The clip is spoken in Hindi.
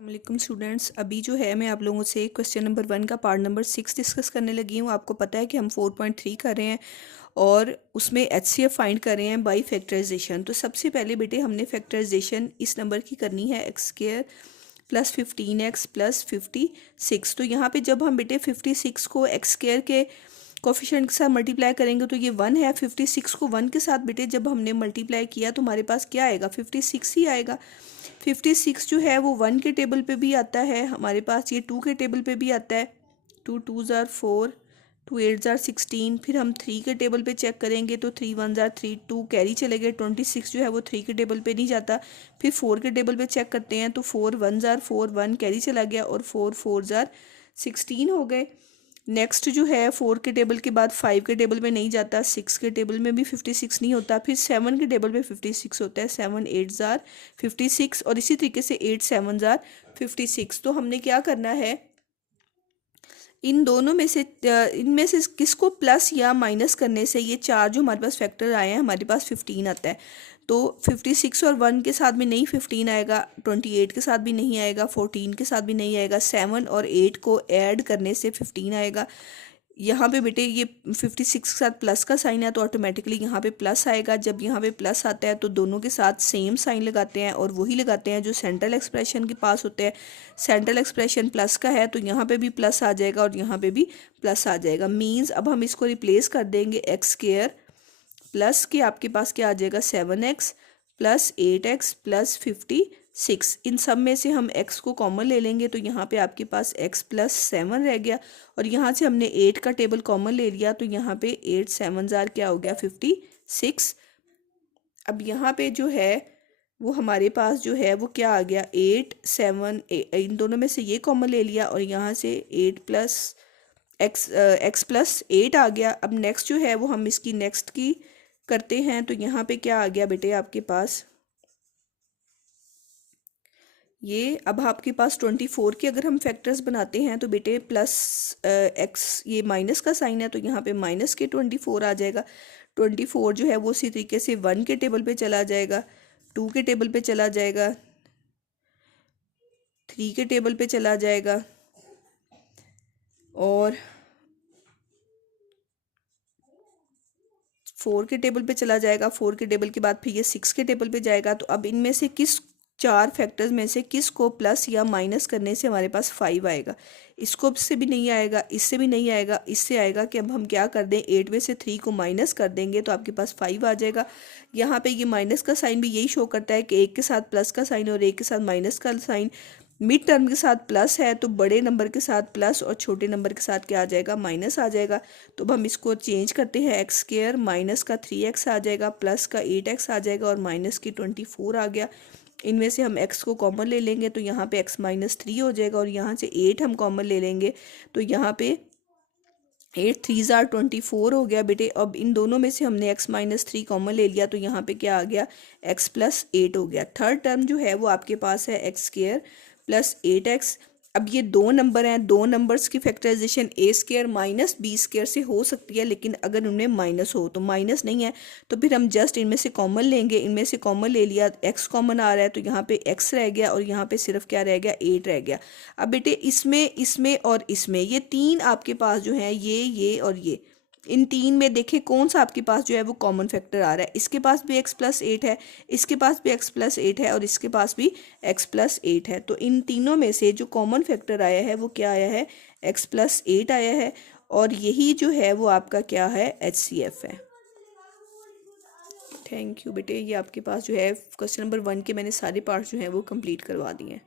अस्सलामुअलैकुम स्टूडेंट्स, अभी जो है मैं आप लोगों से क्वेश्चन नंबर 1 का पार्ट नंबर 6 डिस्कस करने लगी हूँ। आपको पता है कि हम 4.3 कर रहे हैं और उसमें HCF फाइंड कर रहे हैं बाई फैक्टराइजेशन। तो सबसे पहले बेटे हमने फैक्टराइजेशन इस नंबर की करनी है x square plus 15x plus 56। तो यहाँ पे जब हम बेटे 56 को एक्स स्क्वायर के कोफिशिएंट के साथ मल्टीप्लाई करेंगे तो ये 1 है। 56 को 1 के साथ बेटे जब हमने मल्टीप्लाई किया तो हमारे पास क्या आएगा, 56 ही आएगा। 56 जो है वो 1 के टेबल पे भी आता है हमारे पास, ये 2 के टेबल पे भी आता है। 2 2 ज़ार 4, 2 8 ज़ार 16। फिर हम 3 के टेबल पे चेक करेंगे तो 3 1 ज़ार 3, 2 कैरी चले गए। 26 जो है वो 3 के टेबल पे नहीं जाता। फिर 4 के टेबल पे चेक करते हैं तो 4 1 ज़ार 4, 1 कैरी चला गया और 4 4 ज़ार 16 हो गए। नेक्स्ट जो है 4 के टेबल के बाद 5 के टेबल में नहीं जाता, 6 के टेबल में भी 56 नहीं होता। फिर 7 के टेबल पे 56 होता है, 7 8 ज़ार 56 और इसी तरीके से 8 7 ज़ार 56। तो हमने क्या करना है, इन दोनों में से इनमें से किसको प्लस या माइनस करने से ये चार जो हमारे पास फैक्टर आए हैं हमारे पास 15 आता है। तो 56 और 1 के साथ भी नहीं 15 आएगा, 28 के साथ भी नहीं आएगा, 14 के साथ भी नहीं आएगा। 7 और 8 को ऐड करने से 15 आएगा। यहाँ पे बेटे ये 56 के साथ प्लस का साइन है तो ऑटोमेटिकली यहाँ पे प्लस आएगा। जब यहाँ पे प्लस आता है तो दोनों के साथ सेम साइन लगाते हैं और वही लगाते हैं जो सेंट्रल एक्सप्रेशन के पास होते हैं। सेंट्रल एक्सप्रेशन प्लस का है तो यहाँ पे भी प्लस आ जाएगा और यहाँ पे भी प्लस आ जाएगा। मीन्स अब हम इसको रिप्लेस कर देंगे एक्स स्क्वायर प्लस के आपके पास क्या आ जाएगा 7x प्लस 8x प्लस 56। इन सब में से हम x को कॉमन ले लेंगे तो यहाँ पे आपके पास x प्लस 7 रह गया और यहाँ से हमने 8 का टेबल कॉमन ले लिया तो यहाँ पे 8 7 ज़ार क्या हो गया 56। अब यहाँ पे जो है वो हमारे पास जो है वो क्या आ गया 8 7, इन दोनों में से ये कॉमन ले लिया और यहाँ से 8 प्लस x प्लस 8 आ गया। अब नेक्स्ट जो है वो हम इसकी नेक्स्ट की करते हैं तो यहाँ पे क्या आ गया बेटे आपके पास, ये अब आपके पास 24 के अगर हम फैक्टर्स बनाते हैं तो बेटे प्लस x ये माइनस का साइन है तो यहाँ पे माइनस के 24 आ जाएगा। 24 जो है वो उसी तरीके से 1 के टेबल पे चला जाएगा, 2 के टेबल पे चला जाएगा, 3 के टेबल पे चला जाएगा और 4 के टेबल पे चला जाएगा। 4 के टेबल के बाद फिर ये 6 के टेबल पे जाएगा। तो अब इनमें से किस चार फैक्टर्स में से किस को प्लस या माइनस करने से हमारे पास 5 आएगा। इसको से भी नहीं आएगा, इससे भी नहीं आएगा, इससे आएगा कि अब हम क्या कर दें 8 में से 3 को माइनस कर देंगे तो आपके पास 5 आ जाएगा। यहाँ पे ये माइनस का साइन भी यही शो करता है कि एक के साथ प्लस का साइन और एक के साथ माइनस का साइन। मिड टर्म के साथ प्लस है तो बड़े नंबर के साथ प्लस और छोटे नंबर के साथ क्या आ जाएगा माइनस आ जाएगा। तो अब हम इसको चेंज करते हैं एक्स स्क्वायर माइनस का 3x आ जाएगा प्लस का 8x आ जाएगा और माइनस की 24 आ गया। इनमें से हम x को कॉमन ले लेंगे तो यहाँ पे x माइनस 3 हो जाएगा और यहाँ से 8 हम कॉमन ले लेंगे तो यहाँ पे 8 3 ज़ार 24 हो गया बेटे। अब इन दोनों में से हमने x माइनस 3 कॉमन ले लिया तो यहाँ पे क्या आ गया x प्लस 8 हो गया। थर्ड टर्म जो है वो आपके पास है एक्स स्क्वायर प्लस 8x। अब ये दो नंबर हैं, दो नंबर्स की factorisation a square minus b square से हो सकती है, लेकिन अगर उनमें माइनस हो तो माइनस नहीं है तो फिर हम जस्ट इनमें से कॉमन लेंगे। इनमें से कॉमन ले लिया, x कॉमन आ रहा है तो यहाँ पे x रह गया और यहाँ पे सिर्फ क्या रह गया 8 रह गया। अब बेटे इसमें इसमें और इसमें ये तीन आपके पास जो है ये और ये, इन तीन में देखें कौन सा आपके पास जो है वो कॉमन फैक्टर आ रहा है। इसके पास भी x प्लस 8 है, इसके पास भी x प्लस 8 है और इसके पास भी x प्लस 8 है। तो इन तीनों में से जो कॉमन फैक्टर आया है वो क्या आया है x प्लस 8 आया है और यही जो है वो आपका क्या है HCF है। थैंक यू बेटे, ये आपके पास जो है क्वेश्चन नंबर 1 के मैंने सारे पार्ट जो हैं वो कंप्लीट करवा दिए हैं।